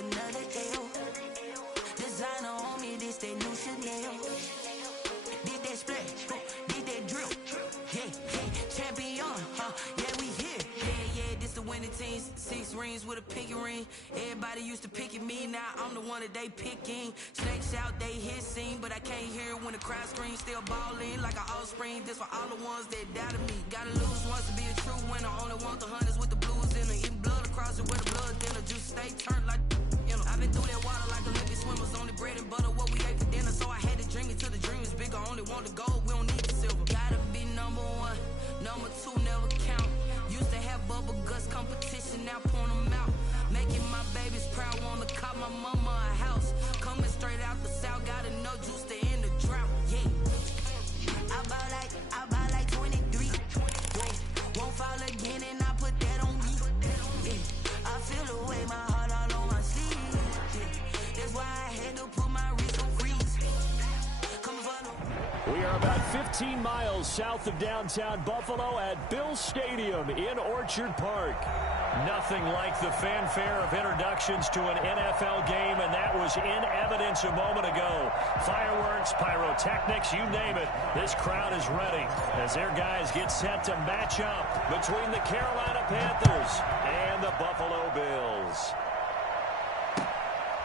another L. Designer on me, this that new Chanel. Did that splash, did that drill. Yeah, champion, yeah, we here. Yeah, this the winning team. 6 rings with a pinky ring. Everybody used to pick at me, now I'm the one that they picking. Snakes out, they hit scene, but I can't hear when the crowd screams. Still balling like an offspring. This for all the ones that doubted me. Gotta lose once to be a true winner. Only want the hunters with the blues in it. Eating blood across it where the blood thinner. Just stay turned like I've been through that water like Olympic swimmers. Only bread and butter, what we ate for dinner. So I had to dream it till the dream is bigger. Only want the gold, we don't need the silver. Gotta be number 1, number 2 never count. Used to have bubble guts competition, now point them out. Making my babies proud, wanna cop my mama a house. Coming straight out the south, got enough juice to end the drought. Yeah, I buy like 23. Won't fall again and I put that on me. Yeah, I feel the way my heart all on my sleeve. That's why I had to put my wrist on freeze. We are about 15 miles south of downtown Buffalo at Bill Stadium in Orchard Park. Nothing like the fanfare of introductions to an NFL game, and that was in evidence a moment ago. Fireworks, pyrotechnics, you name it. This crowd is ready as their guys get set to match up between the Carolina Panthers and the Buffalo Bills.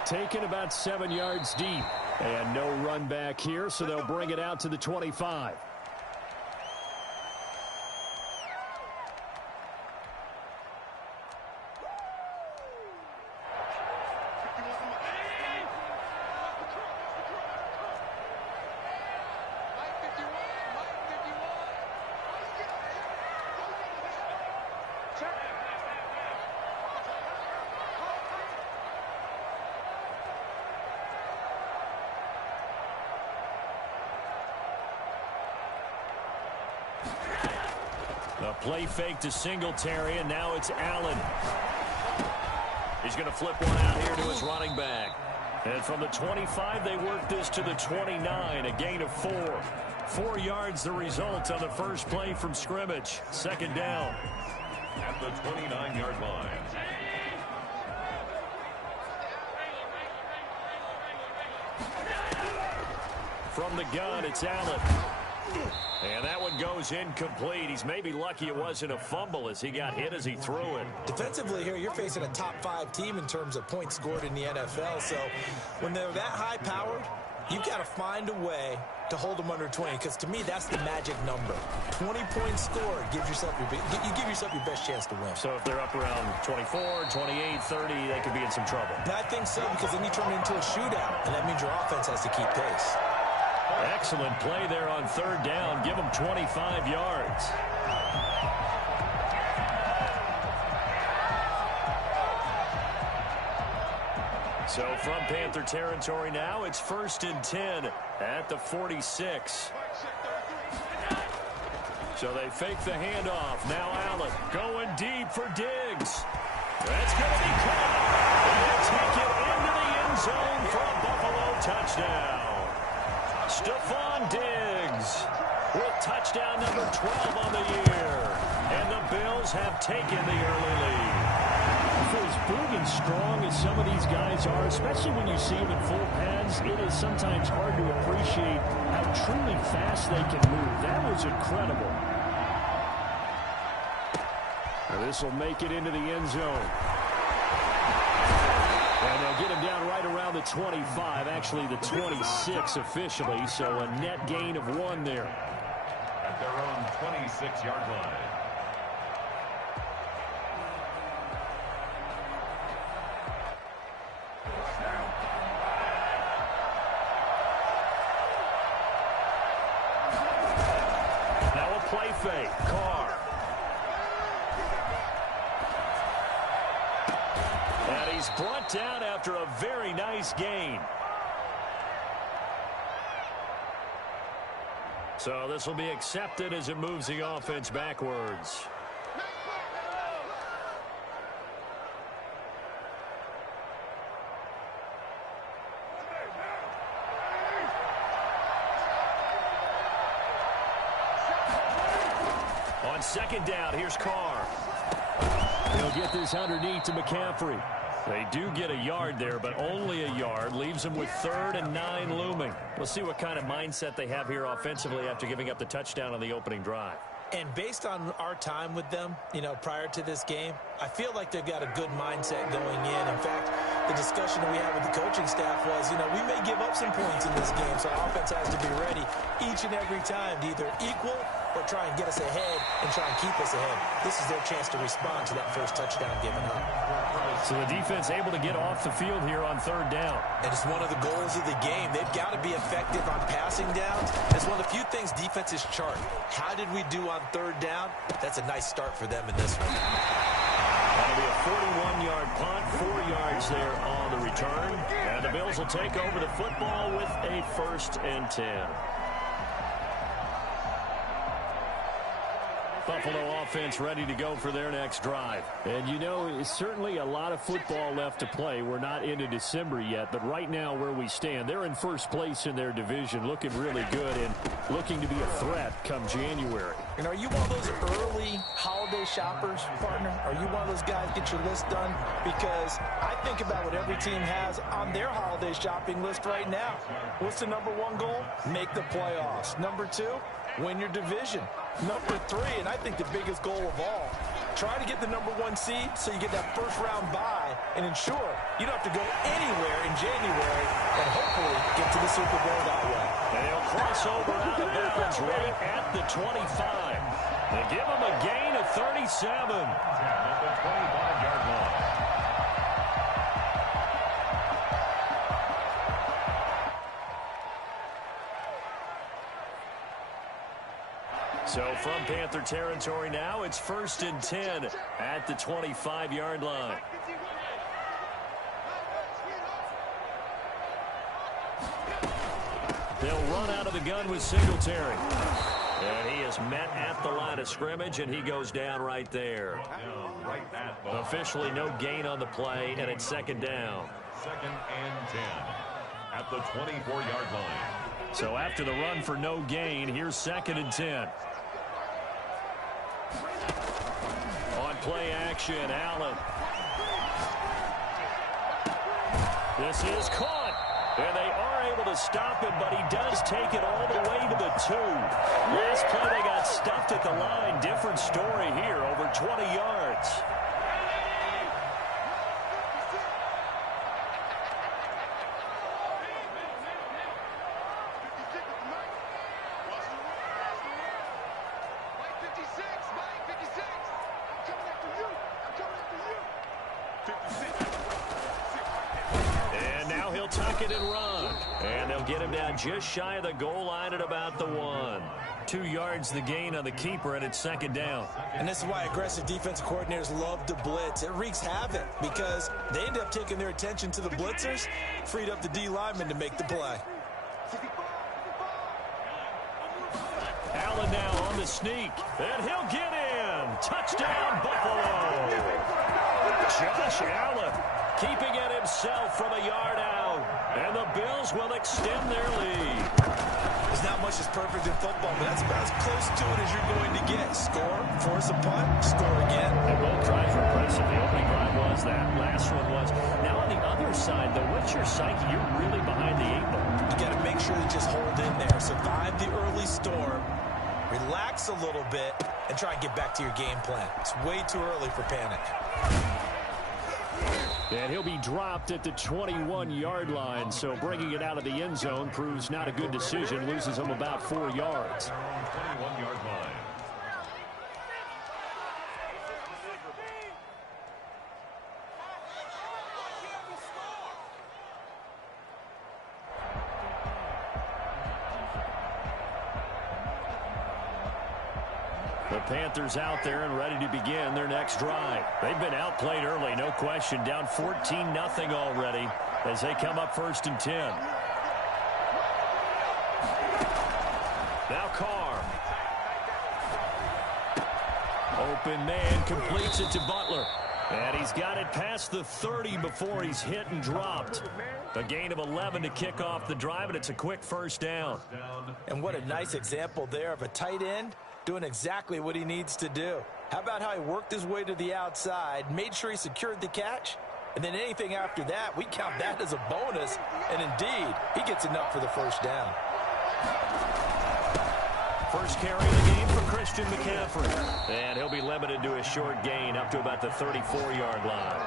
Taken about 7 yards deep. And no run back here, so they'll bring it out to the 25. A play fake to Singletary, and now it's Allen. He's going to flip one out here to his running back. And from the 25, they work this to the 29, a gain of 4. 4 yards the result on the first play from scrimmage. Second down. At the 29-yard line. From the gun, it's Allen. And that one goes incomplete. He's maybe lucky it wasn't a fumble as he got hit as he threw it. Defensively here, you're facing a top 5 team in terms of points scored in the NFL. So when they're that high-powered, you've got to find a way to hold them under 20, because to me, that's the magic number. 20 points scored, you give yourself your best chance to win. So if they're up around 24, 28, 30, they could be in some trouble. And I think so, because then you turn it into a shootout, and that means your offense has to keep pace. Excellent play there on third down. Give them 25 yards. So from Panther territory now, it's 1st and 10 at the 46. So they fake the handoff. Now Allen going deep for Diggs. That's going to be caught. And take it into the end zone for a Buffalo touchdown. Stephon Diggs with touchdown number 12 on the year. And the Bills have taken the early lead. For as big and strong as some of these guys are, especially when you see them in full pads, it is sometimes hard to appreciate how truly fast they can move. That was incredible. Now this will make it into the end zone. And they'll get him down right around the 25, actually the 26 officially, so a net gain of 1 there. At their own 26-yard line. Now a play fake. Carr. And he's brought down after a very nice gain. So this will be accepted as it moves the offense backwards. On second down, here's Carr. He'll get this underneath to McCaffrey. They do get a yard there, but only a yard. Leaves them with 3rd and 9 looming. We'll see what kind of mindset they have here offensively after giving up the touchdown on the opening drive. And based on our time with them, prior to this game, I feel like they've got a good mindset going in. In fact, the discussion that we had with the coaching staff was, we may give up some points in this game, so our offense has to be ready each and every time to either equal or try and get us ahead and try and keep us ahead. This is their chance to respond to that first touchdown given up. So the defense able to get off the field here on 3rd down. And it's one of the goals of the game. They've got to be effective on passing downs. It's one of the few things defenses chart. How did we do on 3rd down? That's a nice start for them in this one. That'll be a 41-yard punt, 4 yards there on the return. And the Bills will take over the football with a 1st and 10. Buffalo offense ready to go for their next drive. And certainly a lot of football left to play. We're not into December yet, but right now where we stand, they're in first place in their division, looking really good and looking to be a threat come January. And are you one of those early holiday shoppers, partner? Are you one of those guys get your list done? Because I think about what every team has on their holiday shopping list right now. What's the number 1 goal? Make the playoffs. Number 2, win your division. Number 3, and I think the biggest goal of all, try to get the number 1 seed so you get that first-round bye and ensure you don't have to go anywhere in January and hopefully get to the Super Bowl that way. And he'll cross over out of bounds right at the 25. They give him a gain of 37. At the 25-yard line. So from Panther territory now, it's 1st and 10 at the 25-yard line. They'll run out of the gun with Singletary. And he is met at the line of scrimmage, and he goes down right there. Officially no gain on the play, and it's 2nd down. 2nd and 10 at the 24-yard line. So after the run for no gain, here's 2nd and 10. On play action, Allen. This is caught. And they are able to stop him, but he does take it all the way to the 2. Last play they got stuffed at the line. Different story here, over 20 yards. Tuck it and run. And they'll get him down just shy of the goal line at about the 1. 2 yards the gain on the keeper, and it's 2nd down. And this is why aggressive defensive coordinators love to blitz. It wreaks havoc because they end up taking their attention to the blitzers, freed up the D lineman to make the play. Allen now on the sneak, and he'll get in. Touchdown, Buffalo. Josh Allen keeping it himself from a yard out, and the Bills will extend their lead. There's not much that's perfect in football, but that's about as close to it as you're going to get. Score, force a punt, score again. And both drives were impressive. The opening drive was that. Last one was. Now on the other side, though, what's your psyche? You're really behind the 8 ball. You got to make sure to just hold in there. Survive the early storm. Relax a little bit and try and get back to your game plan. It's way too early for panic. And he'll be dropped at the 21-yard line, so bringing it out of the end zone proves not a good decision. Loses him about 4 yards. 21-yard line. The Panthers out there and ready to begin their next drive. They've been outplayed early, no question. Down 14-0 already as they come up 1st and 10. Now Carr. Open man completes it to Butler. And he's got it past the 30 before he's hit and dropped. A gain of 11 to kick off the drive, and it's a quick 1st down. And what a nice example there of a tight end doing exactly what he needs to do. How about how he worked his way to the outside, made sure he secured the catch, And then anything after that, we count that as a bonus. And indeed, he gets enough for the first down. First carry of the game for Christian McCaffrey. And he'll be limited to a short gain up to about the 34-yard line.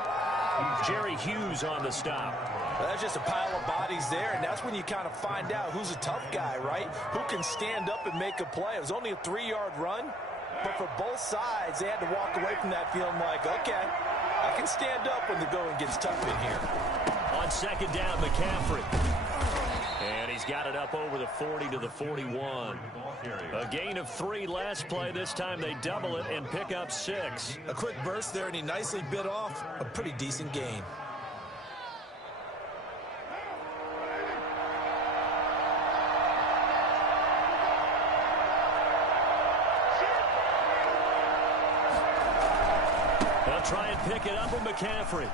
Jerry Hughes on the stop. Well, that's just a pile of bodies there, and that's when you kind of find out who's a tough guy, right? Who can stand up and make a play. It was only a 3-yard run, but for both sides, they had to walk away from that feeling like, okay, I can stand up when the going gets tough in here. On second down, McCaffrey. And he's got it up over the 40 to the 41. A gain of 3 last play. This time they double it and pick up 6. A quick burst there, and he nicely bit off a pretty decent gain. They'll try and pick it up with McCaffrey.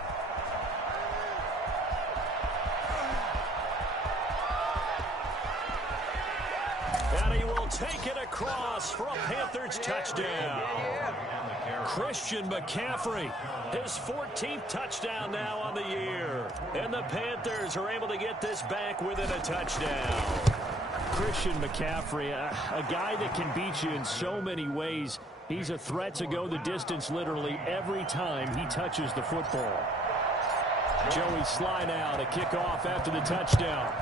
And he will take it across for a Panthers touchdown. Christian McCaffrey, his 14th touchdown now on the year. And the Panthers are able to get this back within a touchdown. Christian McCaffrey, a guy that can beat you in so many ways. He's a threat to go the distance literally every time he touches the football. Joey Slye now to kick off after the touchdown.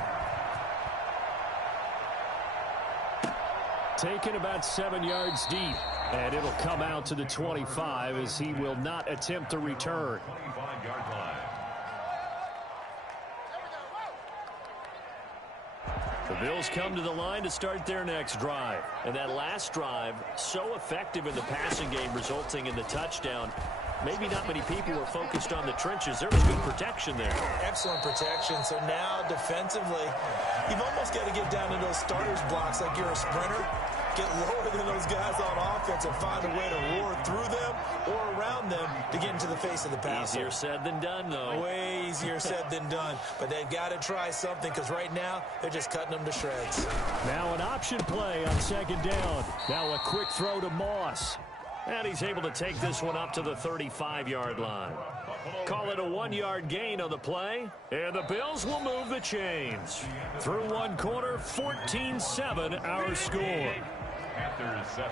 Taken about 7 yards deep. And it'll come out to the 25 as he will not attempt to return. 25-yard line. The Bills come to the line to start their next drive. And that last drive, so effective in the passing game, resulting in the touchdown. Maybe not many people were focused on the trenches. There was good protection there. Excellent protection. So now defensively, you've almost got to get down to those starters blocks like you're a sprinter. Get lower than those guys on offense and find a way to roar through them or around them to get into the face of the passer. Easier said than done, though. Way easier said than done. But they've got to try something because right now they're just cutting them to shreds. Now an option play on second down. Now a quick throw to Moss. And he's able to take this one up to the 35-yard line. Call it a 1-yard gain on the play. And the Bills will move the chains. Through one quarter, 14-7 our score. Panthers 7.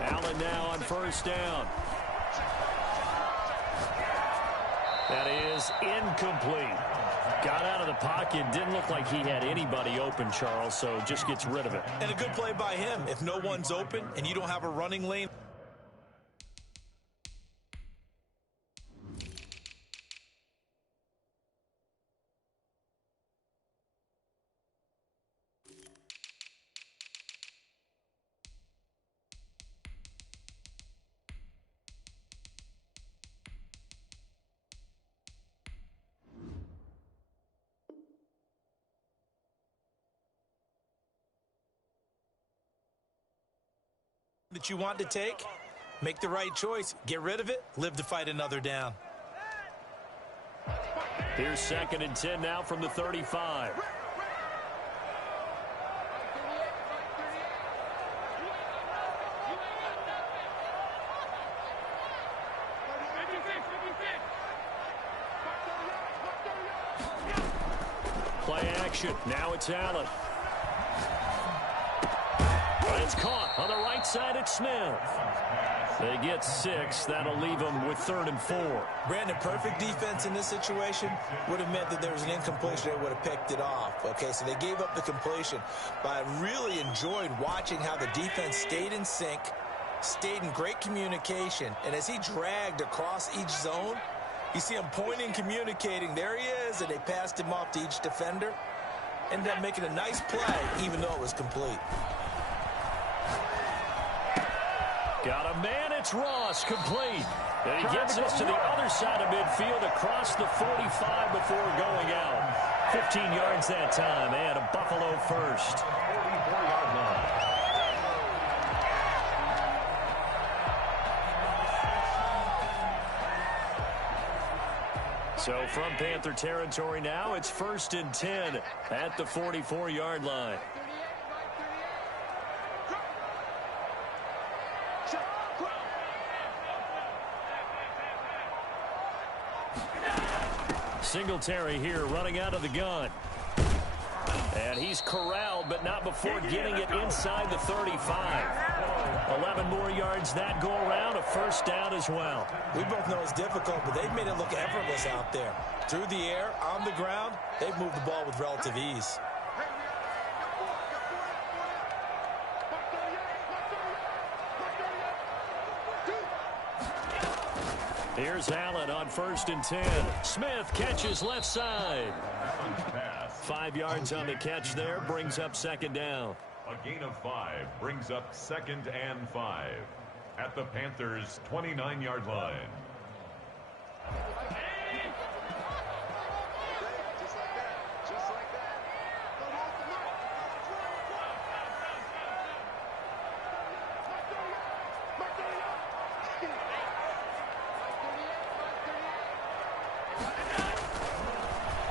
Allen now on first down. That is incomplete. Got out of the pocket. Didn't look like he had anybody open, Charles, so just gets rid of it. And a good play by him. If no one's open and you don't have a running lane. That you want to take, make the right choice, get rid of it, live to fight another down. Here's 2nd and 10 now from the 35. Play action. Now it's Allen. It's caught on the right side at Smith. They get 6. That'll leave them with 3rd and 4. Brandon, perfect defense in this situation would have meant that there was an incompletion that would have picked it off. Okay, so they gave up the completion. But I really enjoyed watching how the defense stayed in sync, stayed in great communication. And as he dragged across each zone, you see him pointing, communicating. There he is, and they passed him off to each defender. Ended up making a nice play, even though it was complete. Got a man, it's Ross, complete. And he gets us to the other side of midfield across the 45 before going out. 15 yards that time, and a Buffalo first. 44-yard line. So from Panther territory now, it's 1st and 10 at the 44-yard line. Singletary here running out of the gun. And he's corralled, but not before getting it inside the 35. 11 more yards that go around, a first down as well. We both know it's difficult, but they've made it look effortless out there. Through the air, on the ground, they've moved the ball with relative ease. Here's Allen on 1st and 10. Smith catches left side. 5 yards on the catch there, brings up 2nd down. A gain of 5 brings up 2nd and 5 at the Panthers' 29-yard line.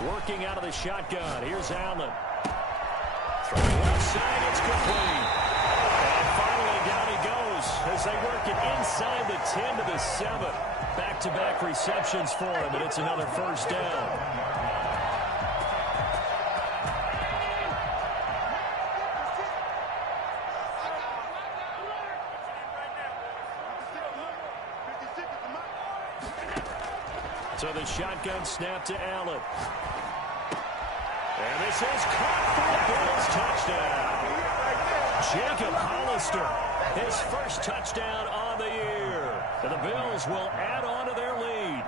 Working out of the shotgun. Here's Allen. Throwing left side. It's complete. And finally down he goes as they work it inside the 10 to the 7. Back-to-back receptions for him, and it's another first down. So the shotgun snap to Allen. And this is caught for the Bills touchdown. Jacob Hollister, his first touchdown on the year. And the Bills will add on to their lead.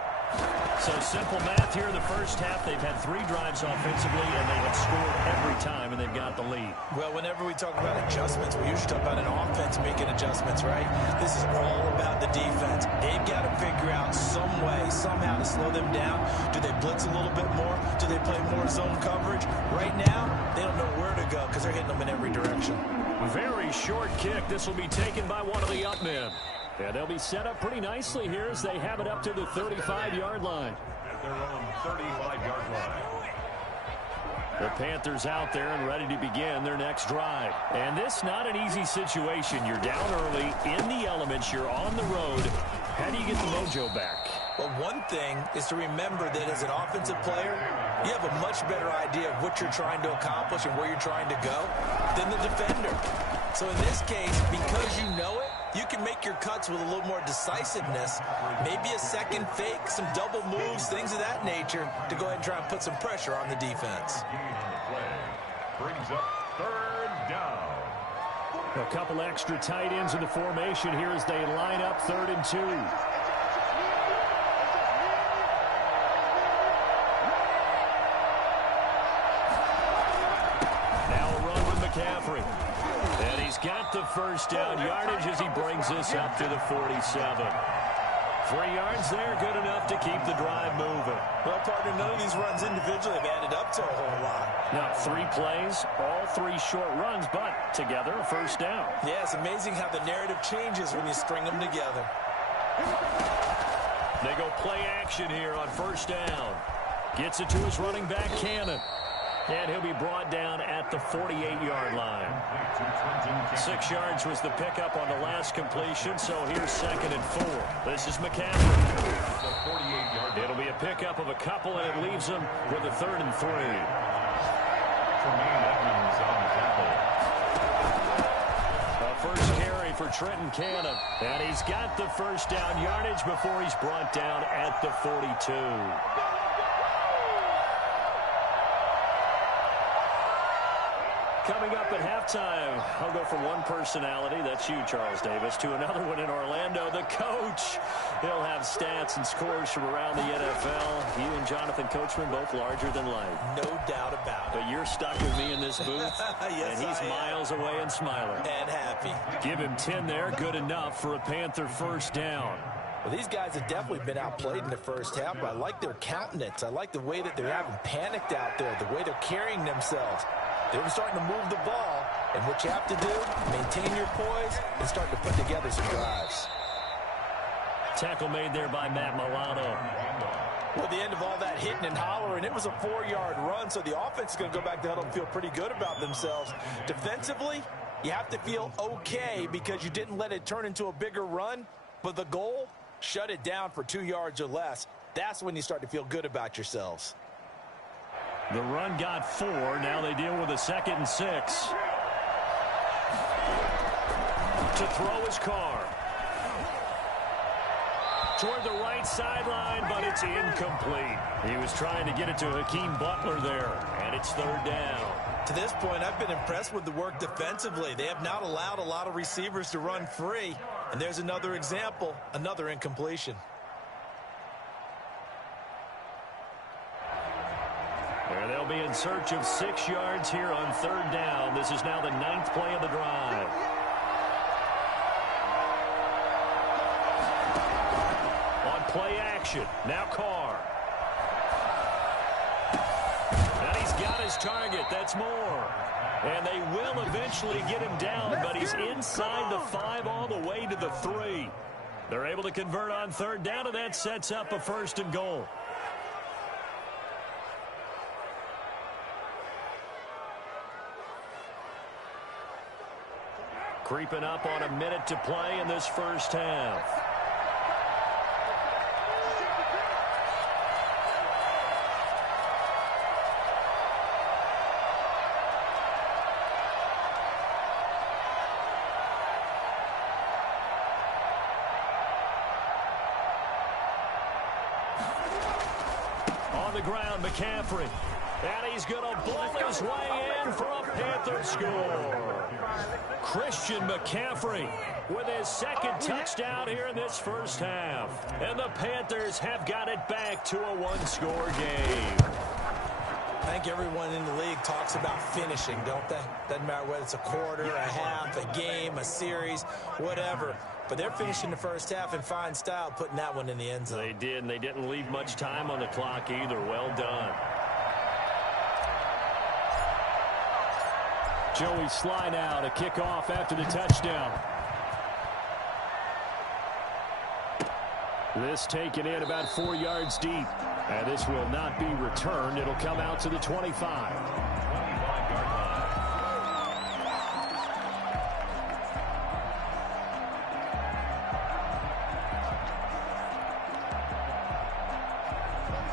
So simple math here in the first half. They've had 3 drives offensively, and they have scored every time, and they've got the lead. Well, whenever we talk about adjustments, we usually talk about an offense making adjustments, right? This is all about the defense. They've got to figure out some way, somehow to slow them down. Do they blitz a little bit more? Do they play more zone coverage? Right now, they don't know where to go because they're hitting them in every direction. Very short kick. This will be taken by one of the up men. And they'll be set up pretty nicely here as they have it up to the 35-yard line. At their own 35-yard line. The Panthers out there and ready to begin their next drive. And this not an easy situation. You're down early, in the elements, you're on the road. How do you get the mojo back? Well, one thing is to remember that as an offensive player, you have a much better idea of what you're trying to accomplish and where you're trying to go than the defender. So in this case, because you know it, you can make your cuts with a little more decisiveness, maybe a second fake, some double moves, things of that nature, to go ahead and try and put some pressure on the defense. Brings up 3rd down. A couple extra tight ends in the formation here as they line up 3rd and 2. Now a run with McCaffrey. And he's got the first down yardage as he brings this up to the 47. 3 yards there, good enough to keep the drive moving. Well, partner, none of these runs individually have added up to a whole lot. Now 3 plays, all 3 short runs, but together a first down. Yeah, it's amazing how the narrative changes when you string them together. They go play action here on first down. Gets it to his running back, Cannon. And he'll be brought down at the 48-yard line. 6 yards was the pickup on the last completion, so here's 2nd and 4. This is McCaffrey. It'll be a pickup of a couple, and it leaves them with a 3rd and 3. A first carry for Trenton Cannon. And he's got the first down yardage before he's brought down at the 42. Coming up at halftime, I'll go from one personality, that's you, Charles Davis, to another one in Orlando, the coach. He'll have stats and scores from around the NFL. You and Jonathan Coachman both larger than life. No doubt about it. But you're stuck with me in this booth, yes, and he's miles away and smiling. And happy. Give him 10 there, good enough for a Panther first down. Well, these guys have definitely been outplayed in the first half, but I like their countenance. I like the way that they're having panicked out there, the way they're carrying themselves. They're starting to move the ball, and what you have to do, maintain your poise and start to put together some drives. Tackle made there by Matt Milano. Well, the end of all that hitting and hollering, it was a 4-yard run, so the offense is going to go back to huddle and feel pretty good about themselves. Defensively, you have to feel okay because you didn't let it turn into a bigger run, but the goal, shut it down for 2 yards or less. That's when you start to feel good about yourselves. The run got 4. Now they deal with a 2nd and 6. To throw his Carr. Toward the right sideline, but it's incomplete. He was trying to get it to Hakeem Butler there, and it's 3rd down. To this point, I've been impressed with the work defensively. They have not allowed a lot of receivers to run free. And there's another example, another incompletion. There they'll be in search of 6 yards here on 3rd down. This is now the 9th play of the drive. On play action, now Carr. And he's got his target. That's more. And they will eventually get him down, but he's inside the 5 all the way to the 3. They're able to convert on 3rd down, and that sets up a 1st and goal. Creeping up on a minute to play in this first half. On the ground, McCaffrey. And he's going to ball his way in for a Panther score. Christian McCaffrey with his 2nd touchdown here in this first half. And the Panthers have got it back to a 1-score game. I think everyone in the league talks about finishing, don't they? Doesn't matter whether it's a quarter, a half, a game, a series, whatever. But they're finishing the first half in fine style, putting that one in the end zone. They did, and they didn't leave much time on the clock either. Well done. Joey slide out, a kickoff after the touchdown. This taken in about 4 yards deep. And this will not be returned. It'll come out to the 25.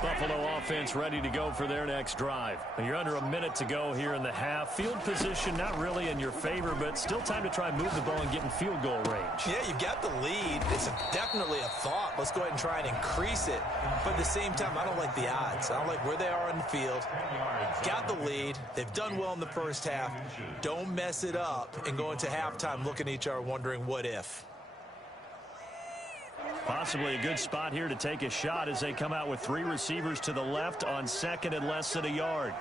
Buffalo offense ready to go for their next drive. You're under a minute to go here in the half. Field position not really in your favor, but still time to try and move the ball and get in field goal range. Yeah, you've got the lead. It's definitely a thought. Let's go ahead and try and increase it. But at the same time, I don't like the odds. I don't like where they are in the field. Got the lead. They've done well in the first half. Don't mess it up and go into halftime looking at each other wondering what if. Possibly a good spot here to take a shot as they come out with 3 receivers to the left on 2nd and less than a yard.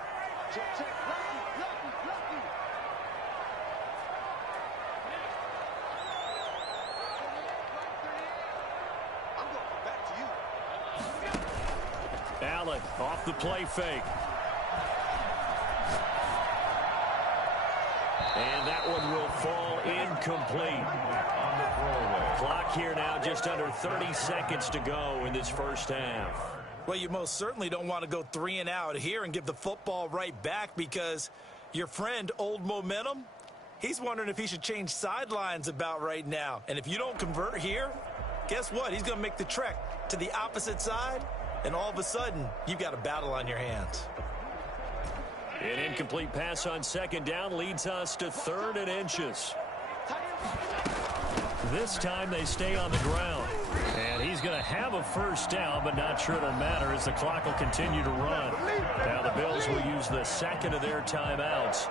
Allen off the play fake. And that one will fall incomplete. Clock here now just under 30 seconds to go in this first half. Well, you most certainly don't want to go 3 and out here and give the football right back because your friend, Old Momentum, he's wondering if he should change sidelines about right now. And if you don't convert here, guess what? He's going to make the trek to the opposite side, and all of a sudden, you've got a battle on your hands. An incomplete pass on 2nd down leads us to 3rd and inches. This time they stay on the ground. And he's going to have a 1st down, but not sure it'll matter as the clock will continue to run. Now the Bills will use the 2nd of their timeouts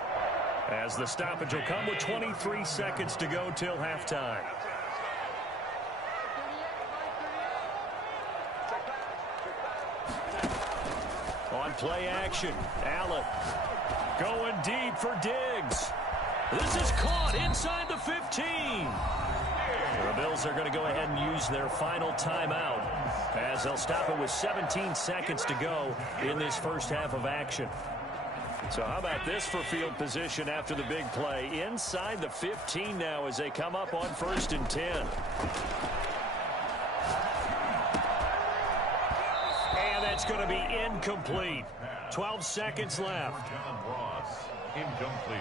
as the stoppage will come with 23 seconds to go till halftime. On play action, Allen going deep for Diggs. This is caught inside the 15. The Bills are going to go ahead and use their final timeout as they'll stop it with 17 seconds to go in this first half of action. So how about this for field position after the big play? Inside the 15 now as they come up on 1st and 10. And that's going to be incomplete. 12 seconds left. John Ross, incomplete.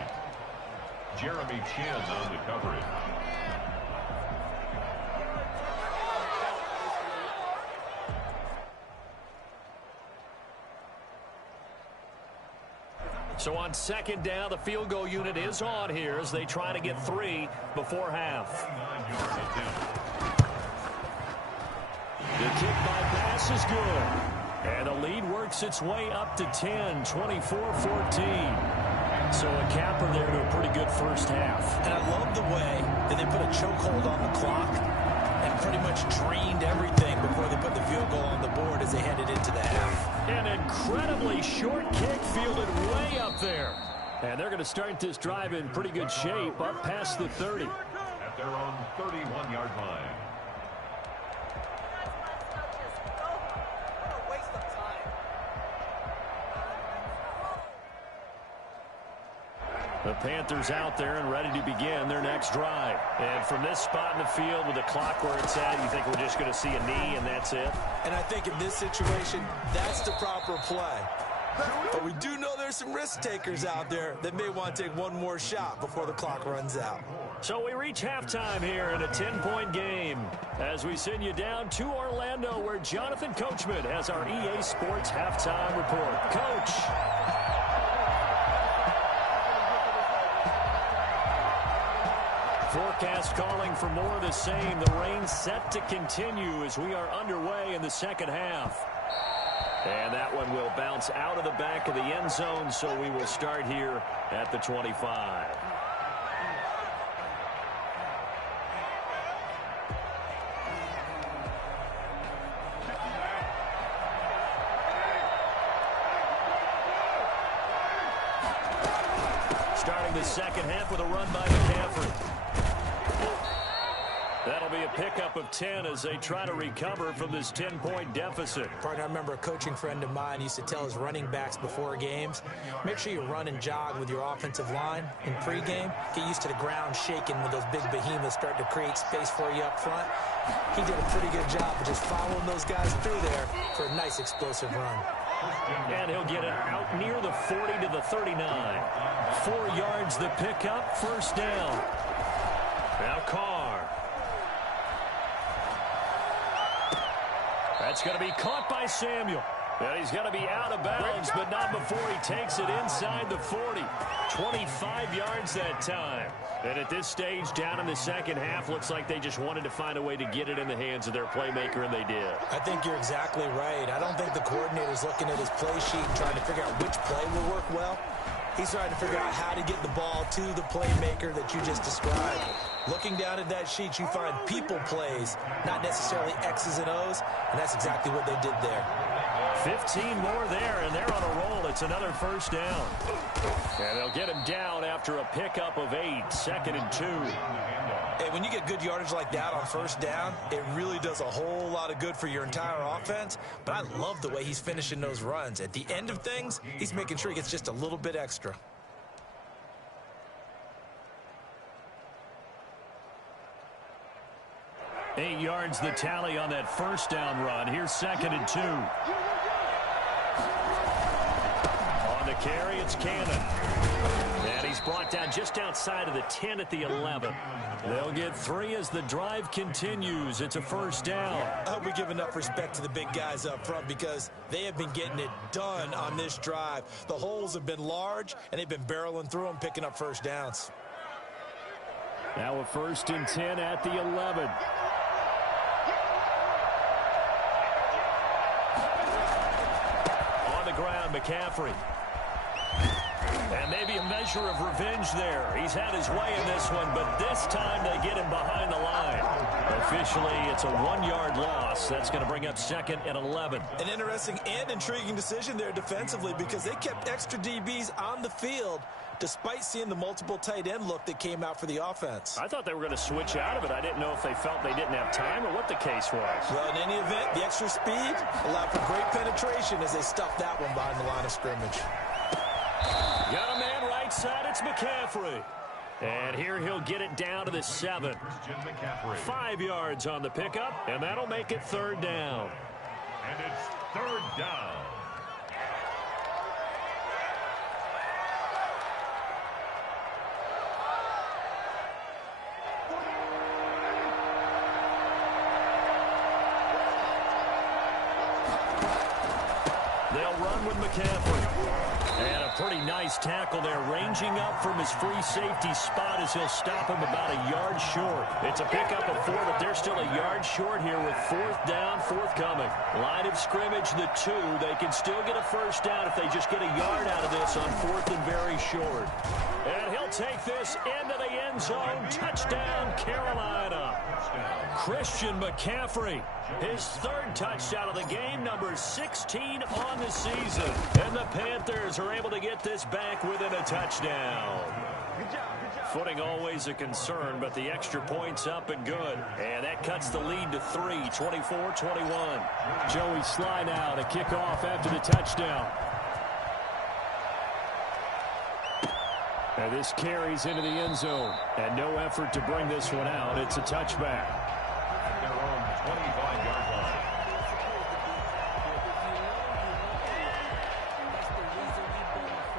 Jeremy Chin on the coverage. So on second down, the field goal unit is on here as they try to get 3 before half. The kick by pass is good. And the lead works its way up to 10, 24-14. So a capper there to a pretty good first half. And I love the way that they put a chokehold on the clock and pretty much drained everything before they put the field goal on the board as they headed into the half. An incredibly short kick fielded way up there. And they're going to start this drive in pretty good shape up past the 30. At their own 31-yard line. The Panthers out there and ready to begin their next drive. And from this spot in the field with the clock where it's at, you think we're just going to see a knee and that's it? And I think in this situation, that's the proper play. But we do know there's some risk takers out there that may want to take one more shot before the clock runs out. So we reach halftime here in a 10-point game as we send you down to Orlando where Jonathan Coachman has our EA Sports halftime report. Coach. Forecast calling for more of the same. The rain set to continue as we are underway in the second half. And that one will bounce out of the back of the end zone, so we will start here at the 25. Starting the second half with a run by McCaffrey. That'll be a pickup of 10 as they try to recover from this 10-point deficit. Partner, I remember a coaching friend of mine used to tell his running backs before games, make sure you run and jog with your offensive line in pregame. Get used to the ground shaking when those big behemoths start to create space for you up front. He did a pretty good job of just following those guys through there for a nice explosive run. And he'll get it out near the 40 to the 39. 4 yards the pickup, first down. Now Carr. That's going to be caught by Samuel. And he's going to be out of bounds, but not before he takes it inside the 40. 25 yards that time. And at this stage, down in the second half, looks like they just wanted to find a way to get it in the hands of their playmaker, and they did. I think you're exactly right. I don't think the coordinator's looking at his play sheet and trying to figure out which play will work well. He's trying to figure out how to get the ball to the playmaker that you just described. Looking down at that sheet, you find people plays, not necessarily X's and O's, and that's exactly what they did there. 15 more there, and they're on a roll. It's another first down. And they'll get him down after a pickup of 8, 2nd and 2. Hey, when you get good yardage like that on first down, it really does a whole lot of good for your entire offense. But I love the way he's finishing those runs. At the end of things, he's making sure he gets just a little bit extra. Eight yards the tally on that first down run. Here's 2nd and 2. On the carry, it's Cannon. And he's brought down just outside of the 10 at the 11. They'll get 3 as the drive continues. It's a first down. I hope we give enough respect to the big guys up front because they have been getting it done on this drive. The holes have been large, and they've been barreling through them, picking up first downs. Now a 1st and 10 at the 11. On the ground, McCaffrey. And maybe a measure of revenge there. He's had his way in this one, but this time they get him behind the line. Officially, it's a 1-yard loss. That's going to bring up 2nd and 11. An interesting and intriguing decision there defensively because they kept extra DBs on the field despite seeing the multiple tight end look that came out for the offense. I thought they were going to switch out of it. I didn't know if they felt they didn't have time or what the case was. Well, in any event, the extra speed allowed for great penetration as they stuffed that one behind the line of scrimmage. Got a man right side. It's McCaffrey. And here he'll get it down to the 7. 5 yards on the pickup, and that'll make it 3rd down. And it's 3rd down. They'll run with McCaffrey. And a pretty nice tackle there, ranging up from his free safety spot as he'll stop him about a yard short. It's a pickup of 4, but they're still a yard short here with 4th down forthcoming. Line of scrimmage, the 2. They can still get a first down if they just get a yard out of this on 4th and very short. And he'll take this into the end zone. Touchdown, Carolina. Christian McCaffrey, his 3rd touchdown of the game, number 16 on the season. And the Panthers are able to get this back within a touchdown. Footing always a concern, but the extra point's up and good. And that cuts the lead to 3, 24-21. Joey Sly now to kick off after the touchdown. And this carries into the end zone. And no effort to bring this one out. It's a touchback. At their own 25-yard line.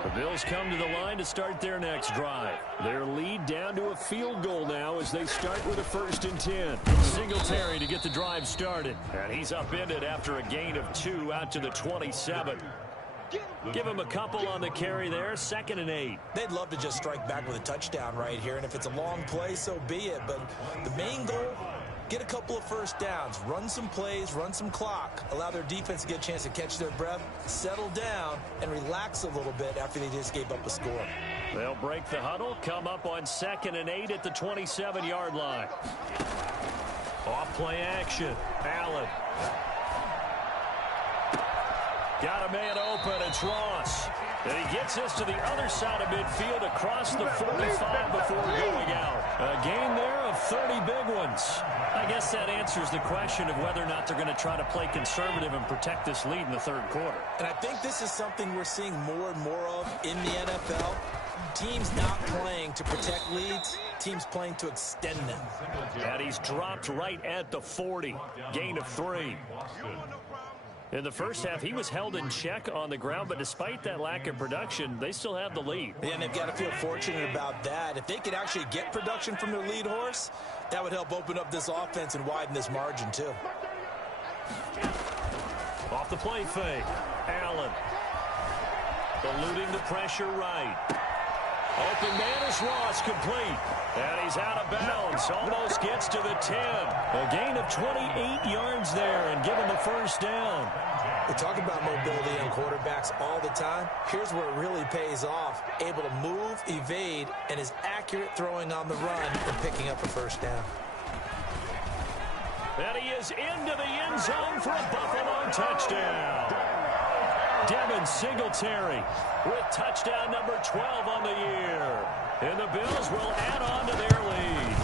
The Bills come to the line to start their next drive. Their lead down to a field goal now as they start with a 1st and 10. Singletary to get the drive started. And he's upended after a gain of 2 out to the 27. Give him a couple on the carry there, 2nd and 8. They'd love to just strike back with a touchdown right here, and if it's a long play, so be it. But the main goal, get a couple of first downs, run some plays, run some clock, allow their defense to get a chance to catch their breath, settle down, and relax a little bit after they just gave up a score. They'll break the huddle, come up on 2nd and 8 at the 27-yard line. Off play action, Allen. Got a man open, it's Ross. And he gets this to the other side of midfield across the 45 before going out. A gain there of 30 big ones. I guess that answers the question of whether or not they're going to try to play conservative and protect this lead in the 3rd quarter. And I think this is something we're seeing more and more of in the NFL. Teams not playing to protect leads, teams playing to extend them. And he's dropped right at the 40. Gain of 3. In the first half, he was held in check on the ground, but despite that lack of production, they still have the lead. And they've got to feel fortunate about that. If they could actually get production from their lead horse, that would help open up this offense and widen this margin, too. Off the play fake, Allen. Eluding the pressure right. Open man is Ross, complete. And he's out of bounds. Almost gets to the 10. A gain of 28 yards there and give him a first down. We talk about mobility on quarterbacks all the time. Here's where it really pays off. Able to move, evade, and is accurate throwing on the run and picking up a first down. And he is into the end zone for a Buffalo touchdown. Devin Singletary with touchdown number 12 on the year. And the Bills will add on to their lead.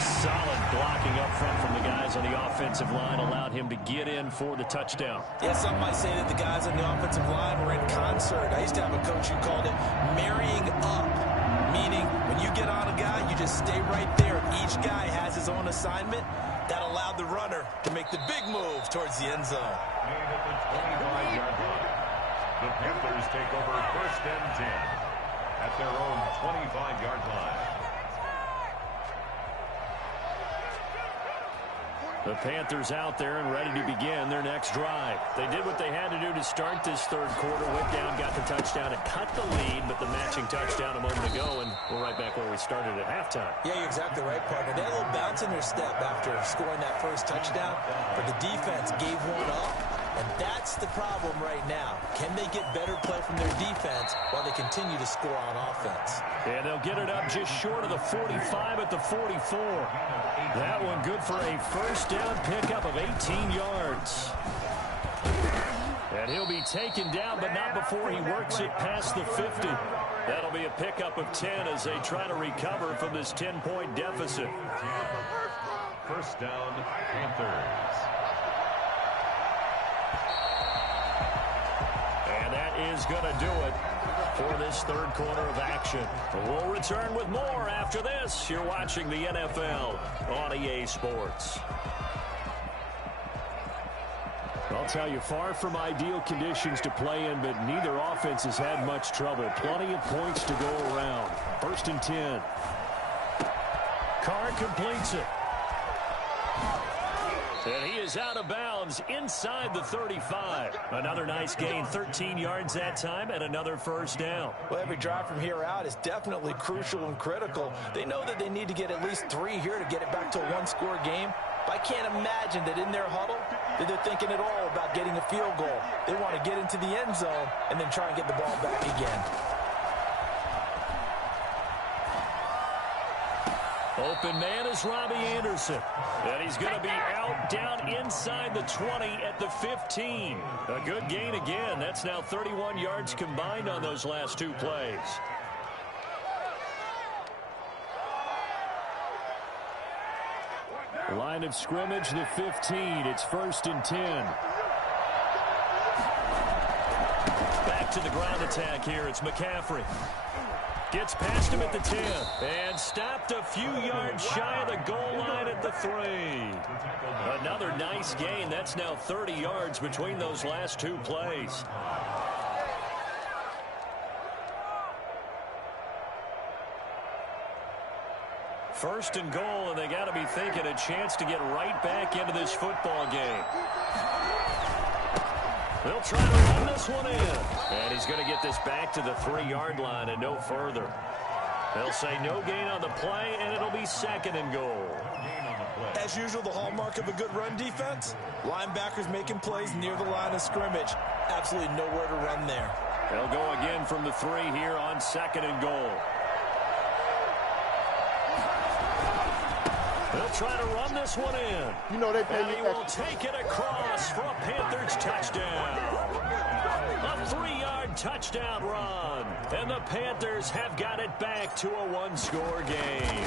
Solid blocking up front from the guys on the offensive line allowed him to get in for the touchdown. Yeah, some might say that the guys on the offensive line were in concert. I used to have a coach who called it marrying up, meaning when you get on a guy, you just stay right there. Each guy has his own assignment. That allowed the runner to make the big move towards the end zone. And at the 25-yard line, the Panthers take over 1st and 10 at their own 25-yard line. The Panthers out there and ready to begin their next drive. They did what they had to do to start this 3rd quarter. Went down, got the touchdown, and cut the lead, but the matching touchdown a moment ago, and we're right back where we started at halftime. Yeah, you're exactly right, partner. They had a little bounce in their step after scoring that first touchdown, but the defense gave one up, and that's the problem right now. Can they get better play from their defense while they continue to score on offense? And they'll get it up just short of the 45 at the 44. That one good for a first down pickup of 18 yards. And he'll be taken down, but not before he works it past the 50. That'll be a pickup of 10 as they try to recover from this 10-point deficit. First down, Panthers. And that is going to do it for this 3rd quarter of action. We'll return with more after this. You're watching the NFL on EA Sports. I'll tell you, far from ideal conditions to play in, but neither offense has had much trouble. Plenty of points to go around. 1st and 10. Carr completes it. And he is out of bounds inside the 35. Another nice gain, 13 yards that time, and another first down. Well, every drive from here out is definitely crucial and critical. They know that they need to get at least 3 here to get it back to a one-score game. But I can't imagine that in their huddle that they're thinking at all about getting a field goal. They want to get into the end zone and then try and get the ball back again. Open man is Robbie Anderson. And he's going to be out down inside the 20 at the 15. A good gain again. That's now 31 yards combined on those last 2 plays. Line of scrimmage, the 15. It's 1st and 10. Back to the ground attack here. It's McCaffrey. Gets past him at the 10 and stopped a few yards shy of the goal line at the 3. Another nice gain. That's now 30 yards between those last 2 plays. First and goal, and they got to be thinking a chance to get right back into this football game. They'll try to run this one in. And he's going to get this back to the 3-yard line and no further. They'll say no gain on the play, and it'll be 2nd and goal. As usual, the hallmark of a good run defense, linebackers making plays near the line of scrimmage. Absolutely nowhere to run there. They'll go again from the 3 here on 2nd and goal. They'll try to run this one in. You know they play. And he will take it across for a Panthers touchdown. A 3-yard touchdown run. And the Panthers have got it back to a 1-score game.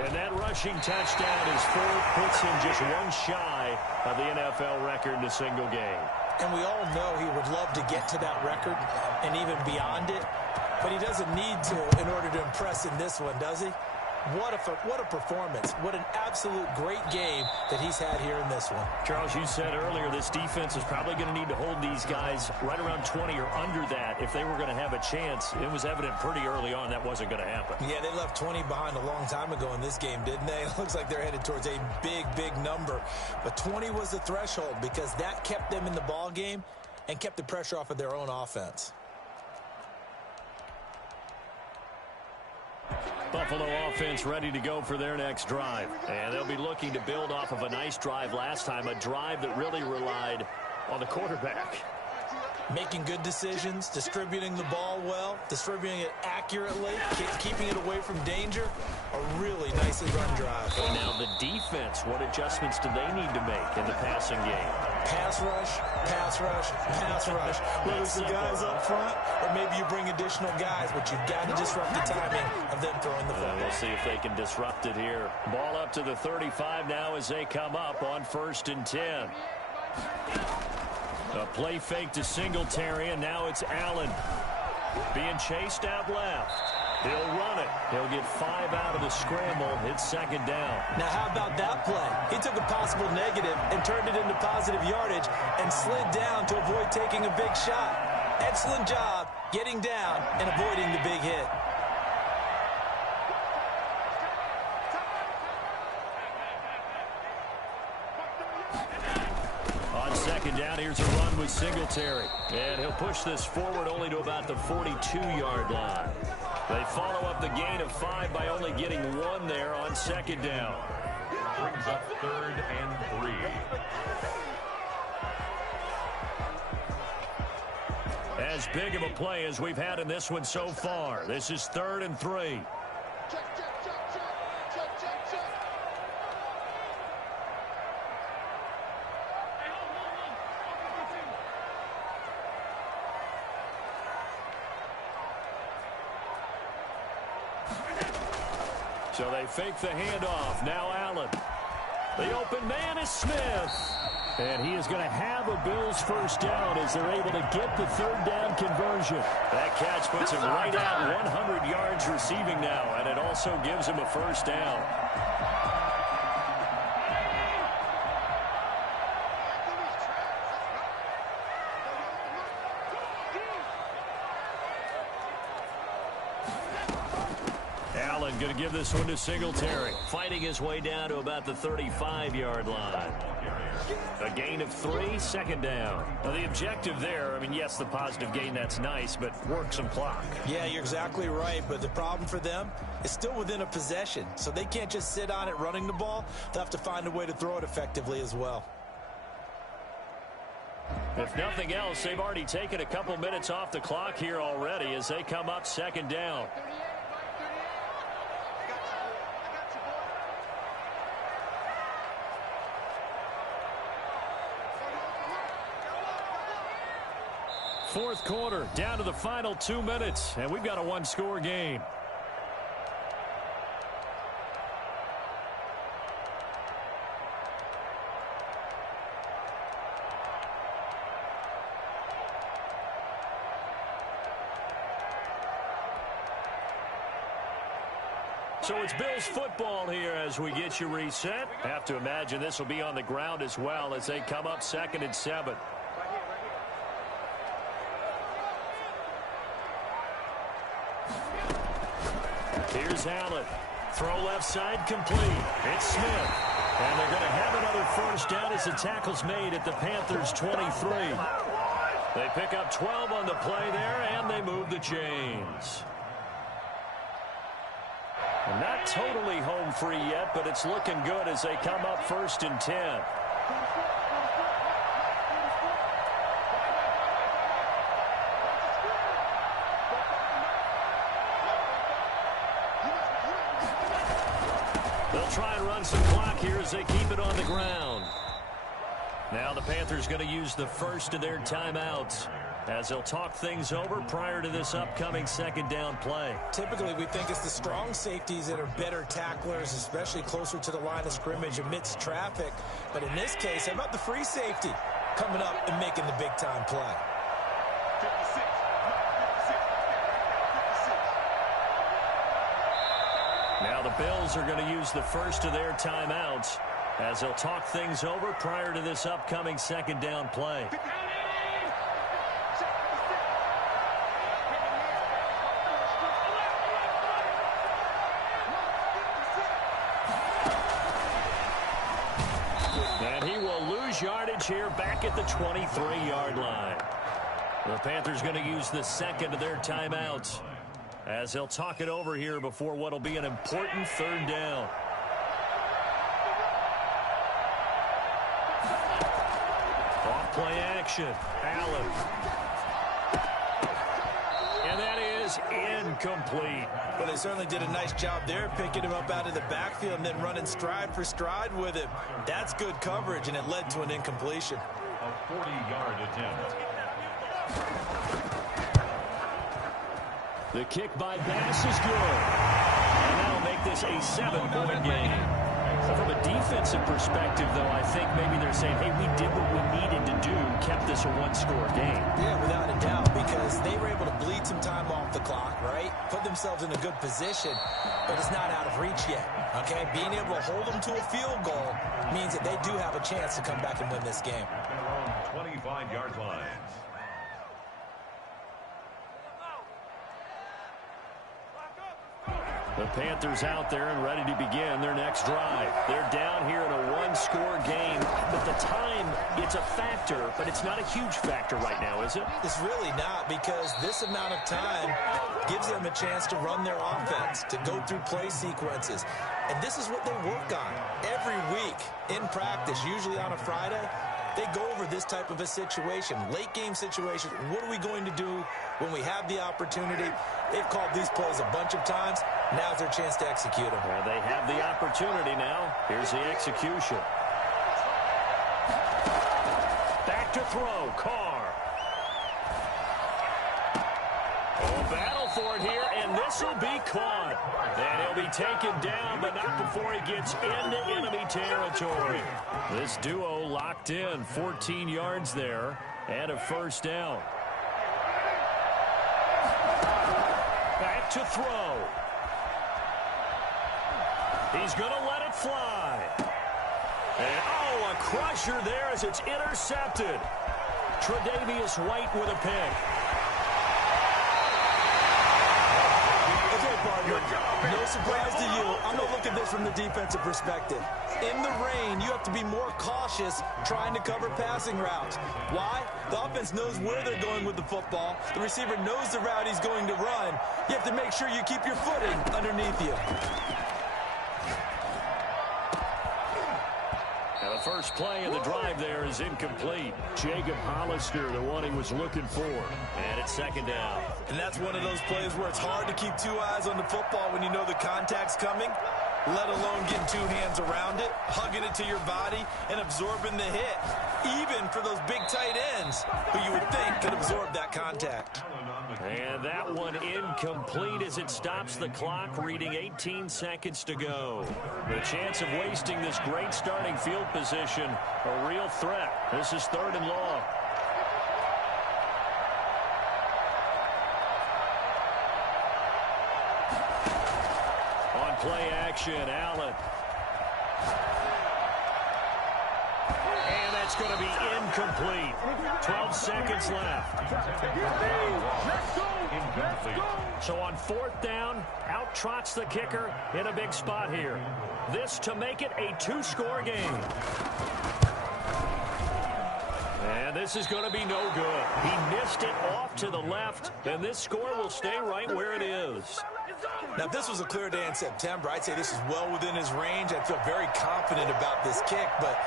And that rushing touchdown is 4th, puts him just 1 shy of the NFL record in a single game. And we all know he would love to get to that record and even beyond it. But he doesn't need to in order to impress in this one, does he? What a performance. What an absolute great game that he's had here in this one. Charles, you said earlier this defense is probably going to need to hold these guys right around 20 or under that if they were going to have a chance. It was evident pretty early on that wasn't going to happen. Yeah, they left 20 behind a long time ago in this game, didn't they? It looks like they're headed towards a big, big number. But 20 was the threshold because that kept them in the ball game and kept the pressure off of their own offense. Buffalo offense ready to go for their next drive. And they'll be looking to build off of a nice drive last time, a drive that really relied on the quarterback. Making good decisions, distributing the ball well, distributing it accurately, keeping it away from danger. A really nicely run drive. And now the defense, what adjustments do they need to make in the passing game? Pass rush, pass rush, pass rush. Whether it's the guys up front or maybe you bring additional guys, but you've got to disrupt the timing of them throwing the football. We'll see if they can disrupt it here. Ball up to the 35 now as they come up on 1st and 10. A play fake to Singletary, and now it's Allen. Being chased out left. He'll run it. He'll get 5 out of the scramble. It's 2nd down. Now, how about that play? He took a possible negative and turned it into positive yardage and slid down to avoid taking a big shot. Excellent job getting down and avoiding the big hit. On 2nd down, here's a run with Singletary. And he'll push this forward only to about the 42-yard line. They follow up the gain of 5 by only getting 1 there on 2nd down. Brings up 3rd and 3. As big of a play as we've had in this one so far. This is 3rd and 3. So they fake the handoff. Now Allen. The open man is Smith. And he is going to have a Bills first down as they're able to get the 3rd down conversion. That catch puts him right at 100 yards receiving now, and it also gives him a first down. run. Going to give this one to Singletary. Fighting his way down to about the 35-yard line. A gain of 3, second down. Now, the objective there, I mean, yes, the positive gain, that's nice, but work some clock. Yeah, you're exactly right, but the problem for them is still within a possession, so they can't just sit on it running the ball. They'll have to find a way to throw it effectively as well. If nothing else, they've already taken a couple minutes off the clock here already as they come up second down. Fourth quarter, down to the final 2 minutes, and we've got a one-score game. So it's Bills football here as we get you reset. Have to imagine this will be on the ground as well as they come up 2nd and 7. Here's Allen. Throw left side complete. It's Smith. And they're going to have another first down as the tackle's made at the Panthers' 23. They pick up 12 on the play there, and they move the chains. Not totally home free yet, but it's looking good as they come up 1st and 10. They'll try and run some clock here as they keep it on the ground. Now the Panthers going to use the first of their timeouts as they'll talk things over prior to this upcoming second down play. Typically, we think it's the strong safeties that are better tacklers, especially closer to the line of scrimmage amidst traffic. But in this case, how about the free safety coming up and making the big-time play? Now the Bills are going to use the first of their timeouts as they'll talk things over prior to this upcoming second down play. Yardage here back at the 23-yard line. The Panthers going to use the second of their timeouts as they'll talk it over here before what will be an important third down. Off play action. Allen. And that is incomplete. Well, they certainly did a nice job there, picking him up out of the backfield and then running stride for stride with him. That's good coverage, and it led to an incompletion. A 40-yard attempt. The kick by Bass is good. And that'll make this a 7-point game. From a defensive perspective, though, I think maybe they're saying, hey, we did what we needed to do, kept this a one-score game. Yeah, without a doubt, because they were able to bleed some time off the clock, right? Put themselves in a good position, but it's not out of reach yet, okay? Being able to hold them to a field goal means that they do have a chance to come back and win this game. Their own 25-yard line. The Panthers out there and ready to begin their next drive. They're down here in a one-score game, but the time, it's a factor, but it's not a huge factor right now, is it? It's really not, because this amount of time gives them a chance to run their offense, to go through play sequences. And this is what they work on every week in practice, usually on a Friday. They go over this type of a situation, late game situation. What are we going to do when we have the opportunity? They've called these plays a bunch of times. Now's their chance to execute them. Well, they have the opportunity now. Here's the execution. Back to throw. Carr. Oh, battle for it here, and this will be caught. And he'll be taken down, but not before he gets into enemy territory. This duo locked in, 14 yards there, and a first down. Back to throw. He's going to let it fly. And, oh, a crusher there as it's intercepted. Tre'Davious White with a pick. Okay, partner, No surprise to you. I'm going to look at this from the defensive perspective. In the rain, you have to be more cautious trying to cover passing routes. Why? The offense knows where they're going with the football. The receiver knows the route he's going to run. You have to make sure you keep your footing underneath you. Now the first play of the drive there is incomplete. Jacob Hollister, the one he was looking for. And it's second down. And that's one of those plays where it's hard to keep two eyes on the football when you know the contact's coming, let alone getting two hands around it, hugging it to your body, and absorbing the hit. Even for those big tight ends who you would think could absorb that contact. And that one incomplete as it stops the clock, reading 18 seconds to go. The chance of wasting this great starting field position, a real threat. This is 3rd and long. On play action, Allen. And that's going to be incomplete. 12 seconds left. So on 4th down, out trots the kicker in a big spot here. This to make it a 2-score game. And this is going to be no good. He missed it off to the left, and this score will stay right where it is. Now, if this was a clear day in September, I'd say this is well within his range. I'd feel very confident about this kick, but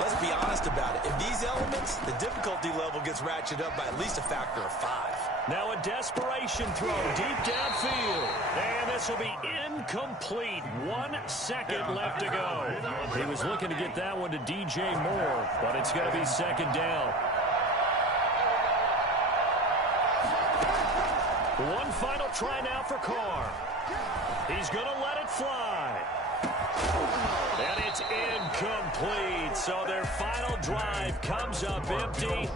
let's be honest about it. In these elements, the difficulty level gets ratcheted up by at least a factor of 5. Now a desperation throw deep downfield. And this will be incomplete. 1 second left to go. He was looking to get that one to DJ Moore, but it's going to be second down. One final try now for Carr. He's going to let it fly. And it's incomplete. So their final drive comes up empty.